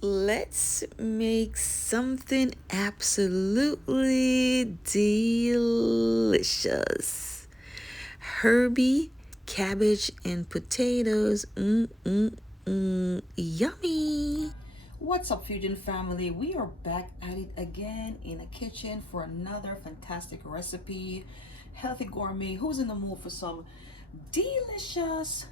Let's make something absolutely delicious. Herby cabbage and potatoes. Yummy. What's up, Fusion family? We are back at it again in the kitchen for another fantastic recipe. Healthy gourmet. Who's in the mood for some delicious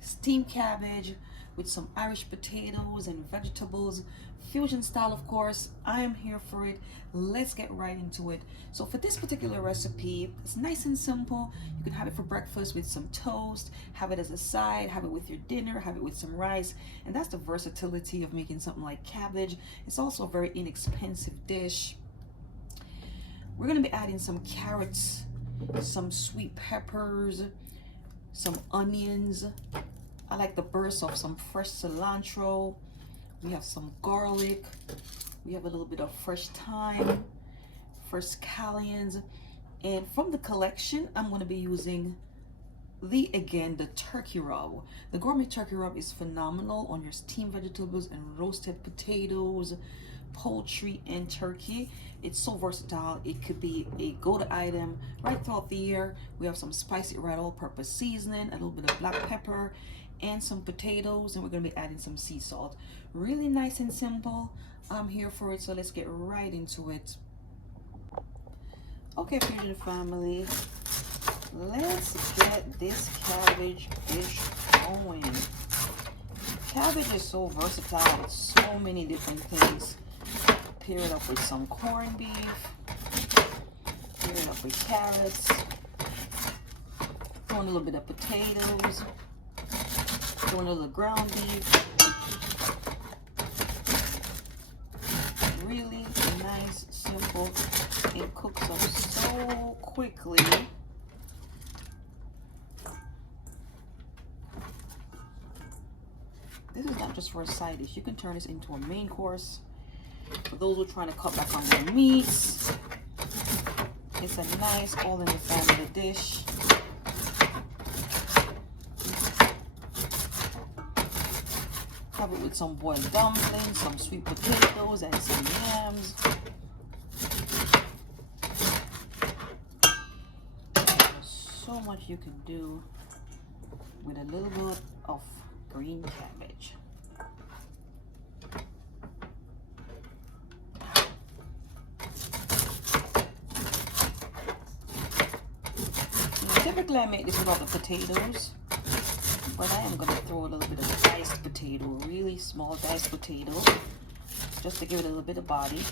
steamed cabbage with some Irish potatoes and vegetables, fusion style, of course? I am here for it. Let's get right into it. So for this particular recipe, it's nice and simple. You can have it for breakfast with some toast, have it as a side, have it with your dinner, have it with some rice. And that's the versatility of making something like cabbage. It's also a very inexpensive dish. We're going to be adding some carrots, some sweet peppers, some onions. I like the burst of some fresh cilantro. We have some garlic. We have a little bit of fresh thyme, fresh scallions. And from the collection, I'm going to be using the turkey rub. The gourmet turkey rub is phenomenal on your steamed vegetables and roasted potatoes, poultry, and turkey. It's so versatile. It could be a go-to item right throughout the year. We have some spicy red all-purpose seasoning, a little bit of black pepper, and some potatoes, and we're going to be adding some sea salt. Really nice and simple. I'm here for it, so let's get right into it. Okay, Fusion family, let's get this cabbage dish going. Cabbage is so versatile with so many different things. Pair it up with some corned beef, pair it up with carrots, throw in a little bit of potatoes, throw in a little ground beef. Really nice, simple, and cooks up so quickly. This is not just for a side dish. You can turn this into a main course. For those who are trying to cut back on their meats, it's a nice all-in-the-family dish. Have it with some boiled dumplings, some sweet potatoes, and some yams. There's so much you can do with a little bit of green cabbage. Typically I make this without the potatoes, but I am going to throw a little bit of diced potato, really small diced potato, just to give it a little bit of body.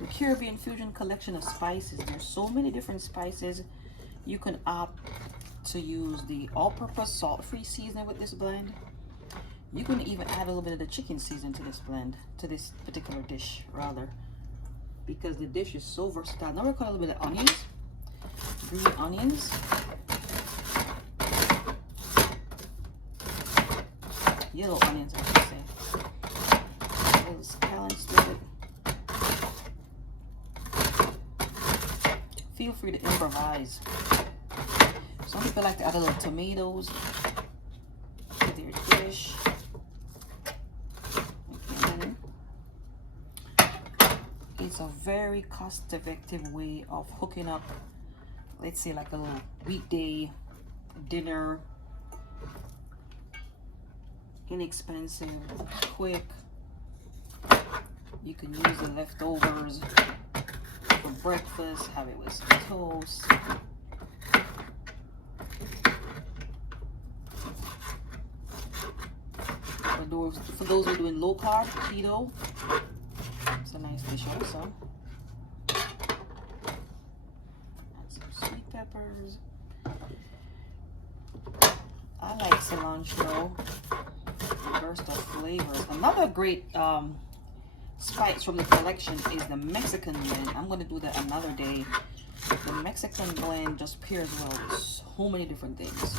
The Caribbean Fusion collection of spices, there's so many different spices. You can opt to use the all-purpose salt-free seasoning with this blend. You can even add a little bit of the chicken seasoning to this blend, to this particular dish rather, because the dish is so versatile. Now we're going to add a little bit of onions, green onions, yellow onions I should say, a little scallions with it. Feel free to improvise. Some people like to add a little tomatoes to their dish. Again, it's a very cost-effective way of hooking up, let's say, like a little weekday dinner. Inexpensive, quick. You can use the leftovers for breakfast, have it with some toast. For those who are doing low carb, keto, it's a nice dish also. Add some sweet peppers. I like cilantro, a burst of flavors. Another great spice from the collection is the Mexican blend. I'm going to do that another day. The Mexican blend just pairs well with so many different things.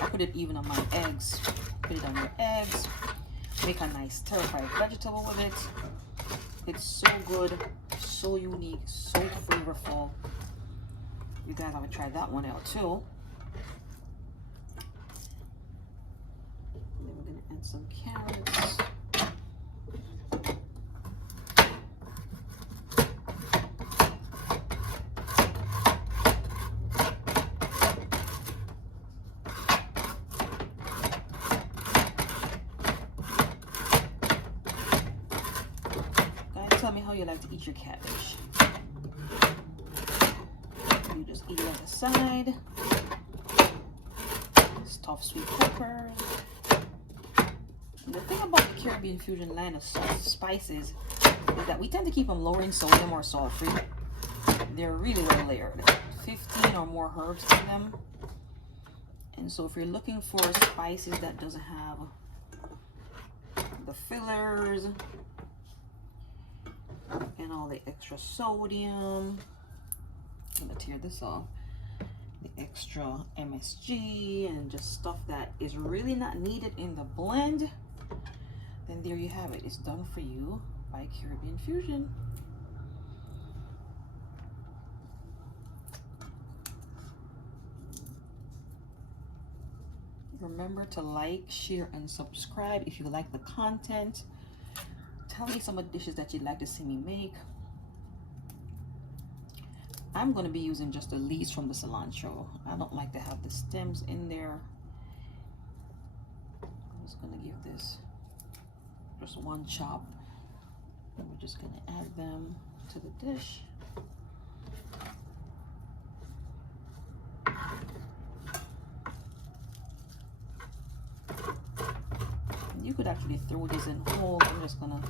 I put it even on my eggs. Put it on your eggs. Make a nice stir-fried vegetable with it. It's so good, so unique, so flavorful. You guys have to try that one out too. And then we're gonna add some carrots. Tell me how you like to eat your cabbage. You just eat it on the side. Stuffed sweet peppers. And the thing about the Caribbean fusion line of spices is that we tend to keep them lower in sodium or salt free. They're really well layered. 15 or more herbs in them. And so if you're looking for spices that doesn't have the fillers and all the extra sodium, I'm gonna tear this off, the extra MSG and just stuff that is really not needed in the blend, then there you have it. It's done for you by Caribbean Fusion. Remember to like, share, and subscribe if you like the content. Tell me some of the dishes that you'd like to see me make. I'm going to be using just the leaves from the cilantro. I don't like to have the stems in there. I'm just going to give this just one chop. And we're just going to add them to the dish. You could actually throw these in whole. I'm just gonna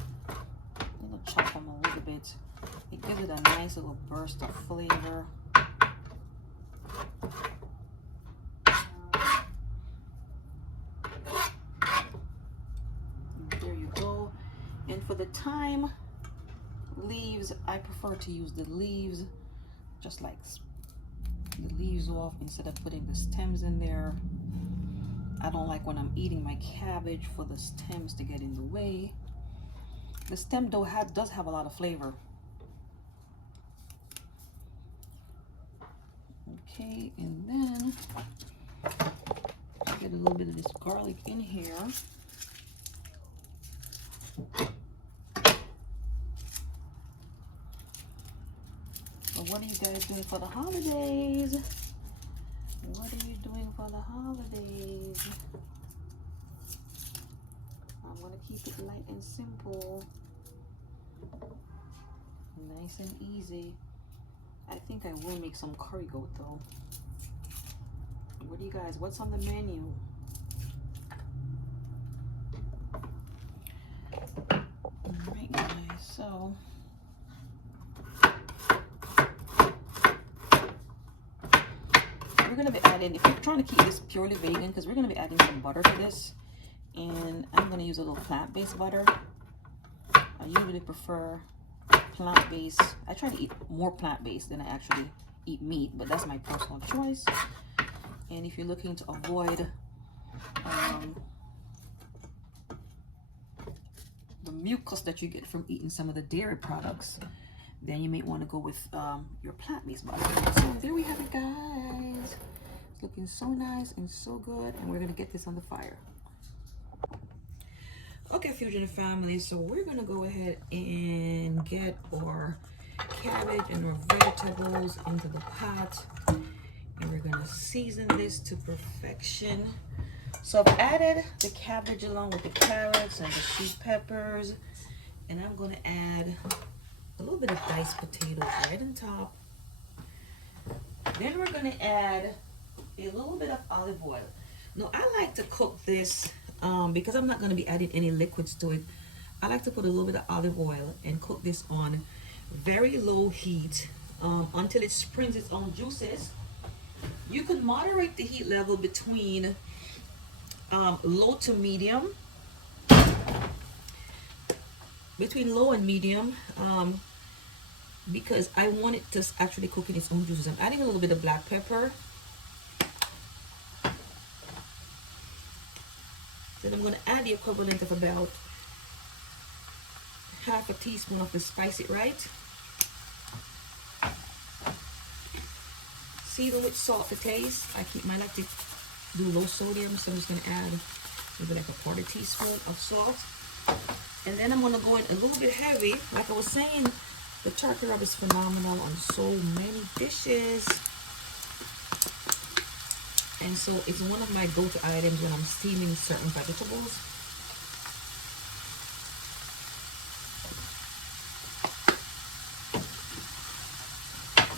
chop them a little bit. It gives it a nice little burst of flavor. And there you go. And for the thyme leaves, I prefer to use the leaves, just like the leaves off instead of putting the stems in there. I don't like when I'm eating my cabbage for the stems to get in the way. The stem though does have a lot of flavor. Okay, and then get a little bit of this garlic in here. So what are you guys doing for the holidays? What are you doing for the holidays? I'm going to keep it light and simple. Nice and easy. I think I will make some curry goat though. What do you guys, what's on the menu? Alright guys, so we're going to be adding, if you're trying to keep this purely vegan, because we're going to be adding some butter to this, and I'm going to use a little plant-based butter. I usually prefer plant-based. I try to eat more plant-based than I actually eat meat, but that's my personal choice. And if you're looking to avoid the mucus that you get from eating some of the dairy products, then you may want to go with your plant-based butter. So there we have it, guys. It's looking so nice and so good, and we're going to get this on the fire. Okay, Fusion family, so we're going to go ahead and get our cabbage and our vegetables into the pot, and we're going to season this to perfection. So I've added the cabbage along with the carrots and the sweet peppers, and I'm going to add a little bit of diced potatoes right on top. Then we're going to add a little bit of olive oil. Now I like to cook this because I'm not going to be adding any liquids to it. I like to put a little bit of olive oil and cook this on very low heat until it springs its own juices. You can moderate the heat level between low to medium, between low and medium, because I want it to actually cook in its own juices. I'm adding a little bit of black pepper. Then I'm going to add the equivalent of about half a teaspoon of the Spice It Right. Season with salt to taste. I keep mine like to do low sodium, so I'm just gonna add maybe like a quarter teaspoon of salt. And then I'm gonna go in a little bit heavy. Like I was saying, the turkey rub is phenomenal on so many dishes. And so it's one of my go-to items when I'm steaming certain vegetables.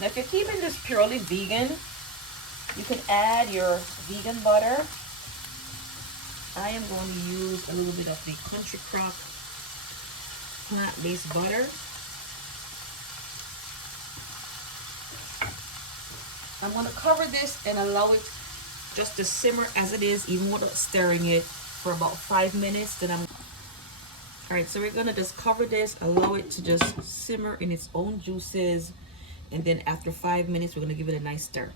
Now, if you're keeping this purely vegan, you can add your vegan butter. I am going to use a little bit of the Country Crock plant-based butter. I'm going to cover this and allow it just to simmer as it is, even without stirring it, for about 5 minutes. Then all right, so we're going to just cover this, allow it to just simmer in its own juices. And then after 5 minutes, we're going to give it a nice stir.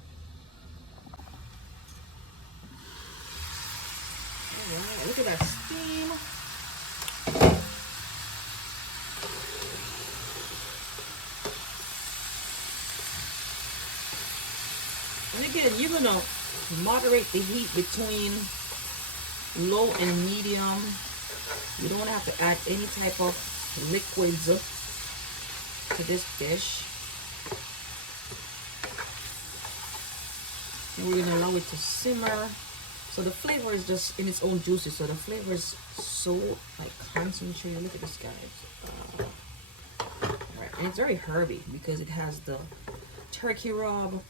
All right, look at that steam. And again, you're going to moderate the heat between low and medium. You don't want to have to add any type of liquids to this dish. And we're going to allow it to simmer. So the flavor is just in its own juices. So the flavor is so like concentrated. Look at this, guys. Right. And it's very herby because it has the turkey rub.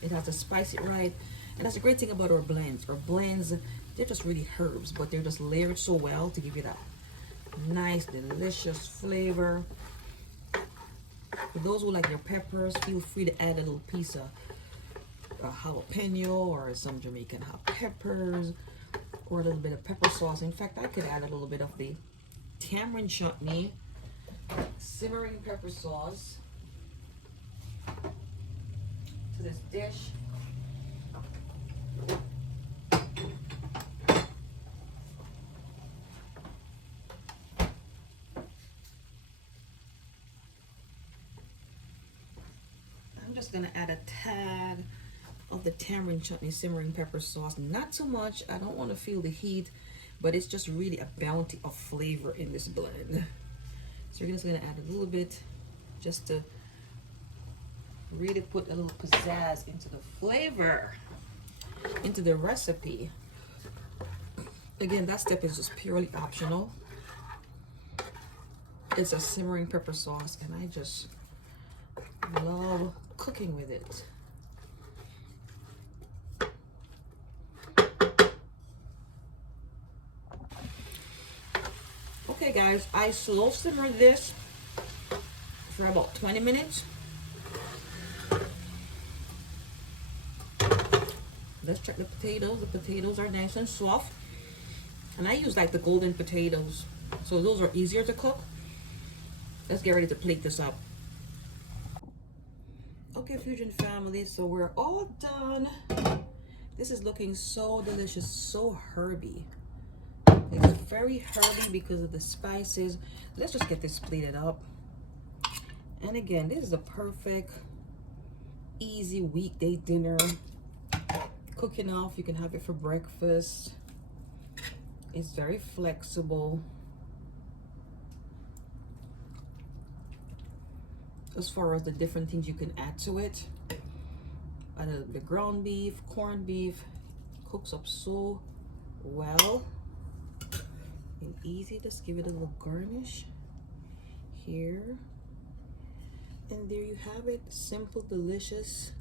It has the Spice It Right. And that's the great thing about our blends. Our blends, they're just really herbs, but they're just layered so well to give you that nice, delicious flavor. For those who like their peppers, feel free to add a little piece of jalapeno or some Jamaican hot peppers or a little bit of pepper sauce. In fact, I could add a little bit of the tamarind chutney, simmering pepper sauce to this dish. I'm just gonna add a tad of the tamarind chutney simmering pepper sauce. Not too much. I don't want to feel the heat, but it's just really a bounty of flavor in this blend. So we're just going to add a little bit just to really put a little pizzazz into the flavor, into the recipe. Again, that step is just purely optional. It's a simmering pepper sauce, and I just love cooking with it. Okay guys, I slow simmered this for about 20 minutes. Let's check the potatoes. The potatoes are nice and soft. And I use like the golden potatoes, so those are easier to cook. Let's get ready to plate this up. Okay, Fusion family, so we're all done. This is looking so delicious, so herby. It's very herby because of the spices. Let's just get this plated up. And again, this is a perfect, easy weekday dinner. Quick enough, you can have it for breakfast. It's very flexible. As far as the different things you can add to it. The ground beef, corned beef, cooks up so well. And easy. Just give it a little garnish here. And there you have it. Simple, delicious,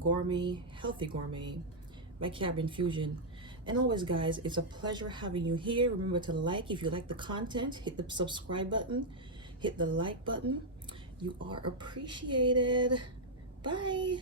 gourmet, healthy gourmet by Cabin Fusion. And always guys, it's a pleasure having you here. Remember to like if you like the content, hit the subscribe button, hit the like button. You are appreciated. Bye.